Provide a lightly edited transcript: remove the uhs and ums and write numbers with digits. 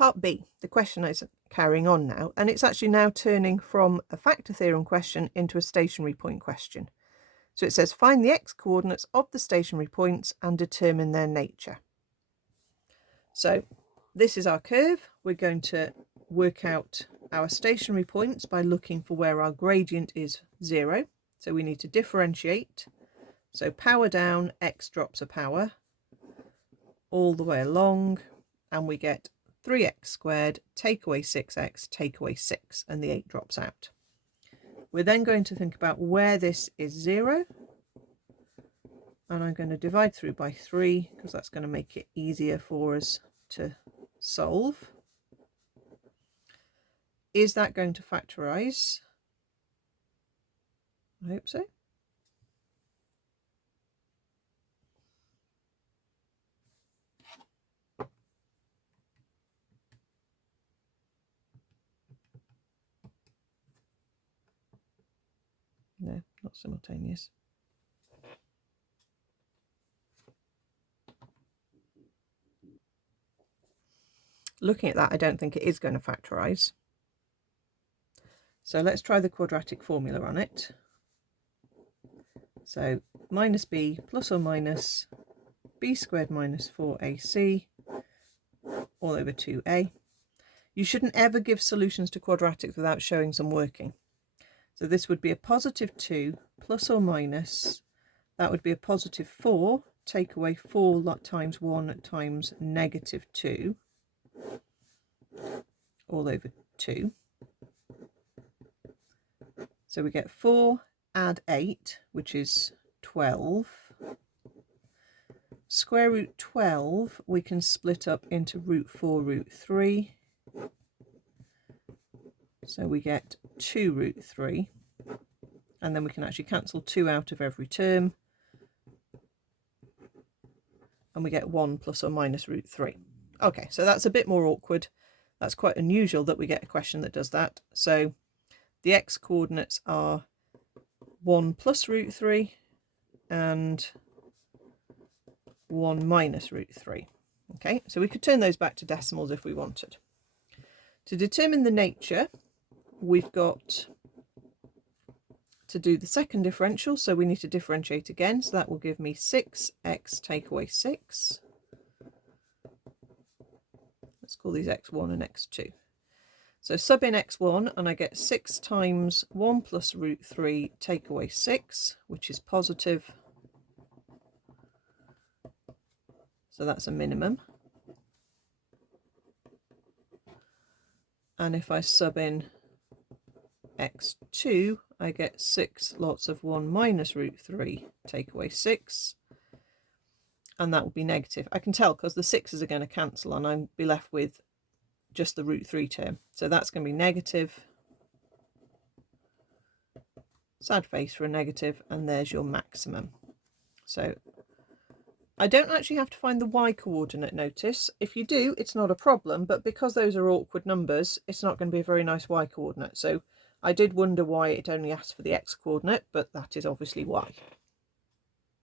Part B, the question is carrying on now, and it's actually now turning from a factor theorem question into a stationary point question. So it says find the x-coordinates of the stationary points and determine their nature. So this is our curve. We're going to work out our stationary points by looking for where our gradient is 0. So we need to differentiate. So power down, x drops a power all the way along, and we get 3x squared, take away 6x, take away 6, and the 8 drops out. We're then going to think about where this is 0, and I'm going to divide through by 3 because that's going to make it easier for us to solve. Is that going to factorise? I hope so. No, not simultaneous. Looking at that, I don't think it is going to factorise. So let's try the quadratic formula on it. So minus b plus or minus b squared minus 4ac all over 2a. You shouldn't ever give solutions to quadratics without showing some working. So this would be a positive 2 plus or minus, that would be a positive 4, take away 4 times 1 times negative 2 all over 2. So we get 4 add 8, which is 12. Square root 12 we can split up into root 4 root 3. So we get 2 root 3. And then we can actually cancel 2 out of every term. And we get 1 plus or minus root 3. Okay, so that's a bit more awkward. That's quite unusual that we get a question that does that. So the x coordinates are 1 plus root 3 and 1 minus root 3. Okay, so we could turn those back to decimals if we wanted. To determine the nature, we've got to do the second differential, so we need to differentiate again. So that will give me 6x take away 6. Let's call these x1 and x2. So sub in x1 and I get 6 times 1 plus root 3 take away 6, which is positive. So that's a minimum. And if I sub in x2, I get 6 lots of 1 minus root 3 take away 6. And that will be negative. I can tell because the 6's are going to cancel and I'll be left with just the root 3 term. So that's going to be negative. Sad face for a negative, and there's your maximum. So I don't actually have to find the y coordinate, notice. If you do, it's not a problem, but because those are awkward numbers, it's not going to be a very nice y coordinate. So I did wonder why it only asked for the x coordinate, but that is obviously why.